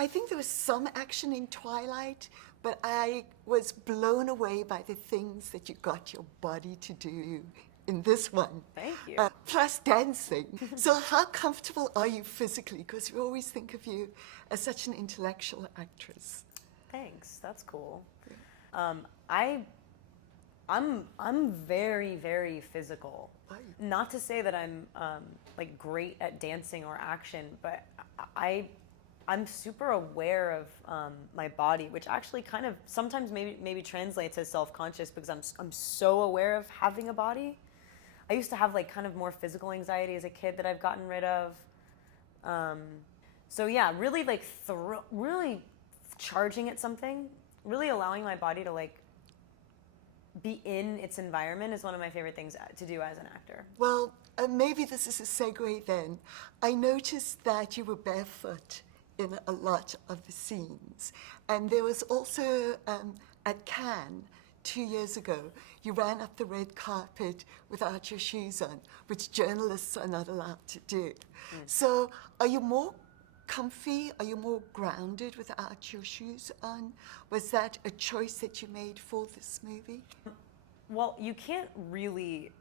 I think there was some action in Twilight, but I was blown away by the things that you got your body to do in this one. Thank you. Plus dancing. So how comfortable are you physically? Because we always think of you as such an intellectual actress. Thanks. That's cool. I'm very, very physical. Not to say that I'm like great at dancing or action, but I'm super aware of my body, which actually kind of sometimes maybe translates as self-conscious because I'm so aware of having a body. I used to have like kind of more physical anxiety as a kid that I've gotten rid of. So yeah, really like really charging at something, really allowing my body to like be in its environment is one of my favorite things to do as an actor. Well, maybe this is a segue then. I noticed that you were barefoot in a lot of the scenes. And there was also at Cannes 2 years ago, you ran up the red carpet without your shoes on, which journalists are not allowed to do. So are you more comfy? Are you more grounded without your shoes on? Was that a choice that you made for this movie? Well, you can't really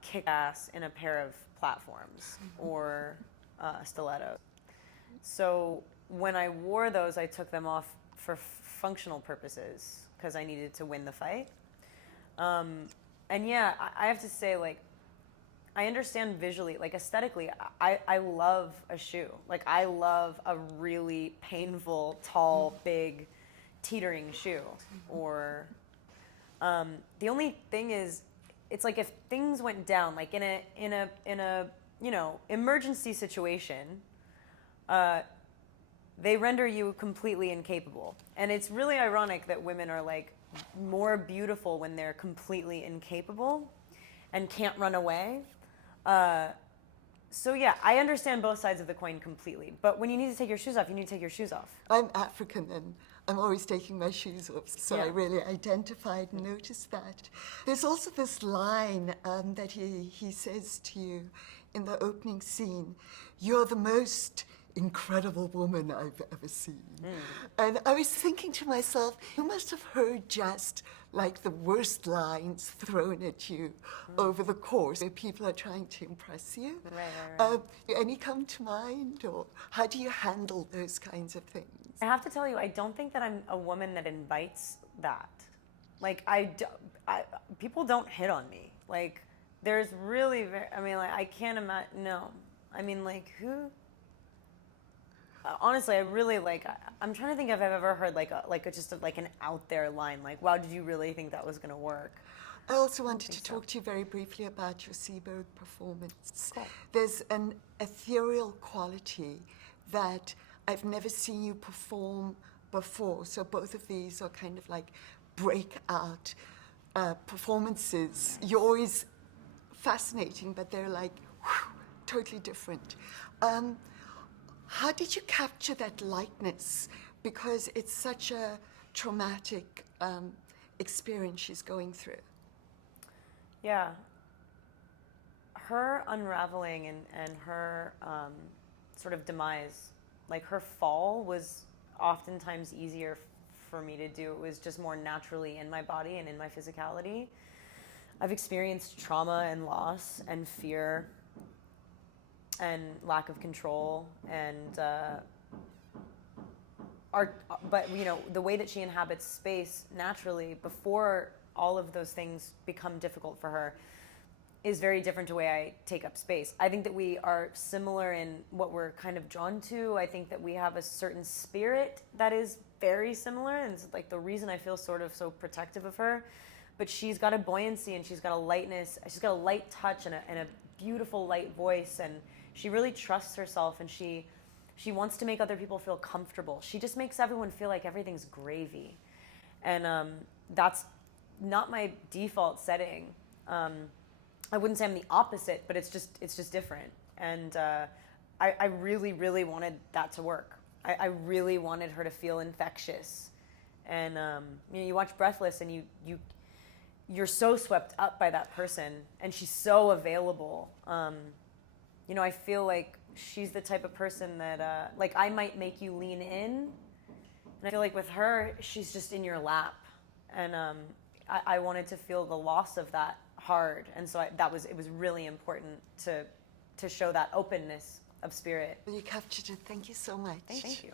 kick ass in a pair of platforms or stilettos. So when I wore those, I took them off for functional purposes because I needed to win the fight. And yeah, I have to say, like, I understand visually, like aesthetically, I love a shoe. Like, I love a really painful, tall, big, teetering shoe. Or the only thing is, it's like if things went down, like in a you know, emergency situation, they render you completely incapable. And it's really ironic that women are like more beautiful when they're completely incapable and can't run away. So yeah, I understand both sides of the coin completely. But when you need to take your shoes off, you need to take your shoes off. I'm African and I'm always taking my shoes off, so Yeah. I really identified and noticed that. There's also this line that he says to you in the opening scene, "You're the most incredible woman I've ever seen." And I was thinking to myself, you must have heard just like the worst lines thrown at you over the course where people are trying to impress you. Right. Any come to mind, or how do you handle those kinds of things? I have to tell you, I don't think that I'm a woman that invites that. Like, people don't hit on me. Like, there's really, I mean, like, I can't imagine, no. I mean, like, who? Honestly, I really, like, I'm trying to think if I've ever heard, like an out there line, like, wow, did you really think that was going to work? I also wanted to talk to you very briefly about your seberg performance. Cool. There's an ethereal quality that I've never seen you perform before. So both of these are kind of like breakout performances. You're always fascinating, but they're like totally different. How did you capture that lightness? Because it's such a traumatic experience she's going through. Yeah. Her unraveling and her sort of demise, like her fall was oftentimes easier for me to do. It was just more naturally in my body and in my physicality. I've experienced trauma and loss and fear and lack of control and but you know, the way that she inhabits space naturally before all of those things become difficult for her is very different to the way I take up space. I think that we are similar in what we're kind of drawn to. I think that we have a certain spirit that is very similar, and it's like the reason I feel sort of so protective of her. But she's got a buoyancy and she's got a lightness, she's got a light touch and a beautiful light voice, and she really trusts herself, and she wants to make other people feel comfortable. She just makes everyone feel like everything's gravy. And that's not my default setting. I wouldn't say I'm the opposite, but it's just different. And I really, really wanted that to work. I really wanted her to feel infectious. And you know, you watch Breathless and you're so swept up by that person, and she's so available. You know, I feel like she's the type of person that, like, I might make you lean in And I feel like with her, she's just in your lap. And I wanted to feel the loss of that hard. And so it was really important to show that openness of spirit. Well, you captured it. Thank you so much. Thank you.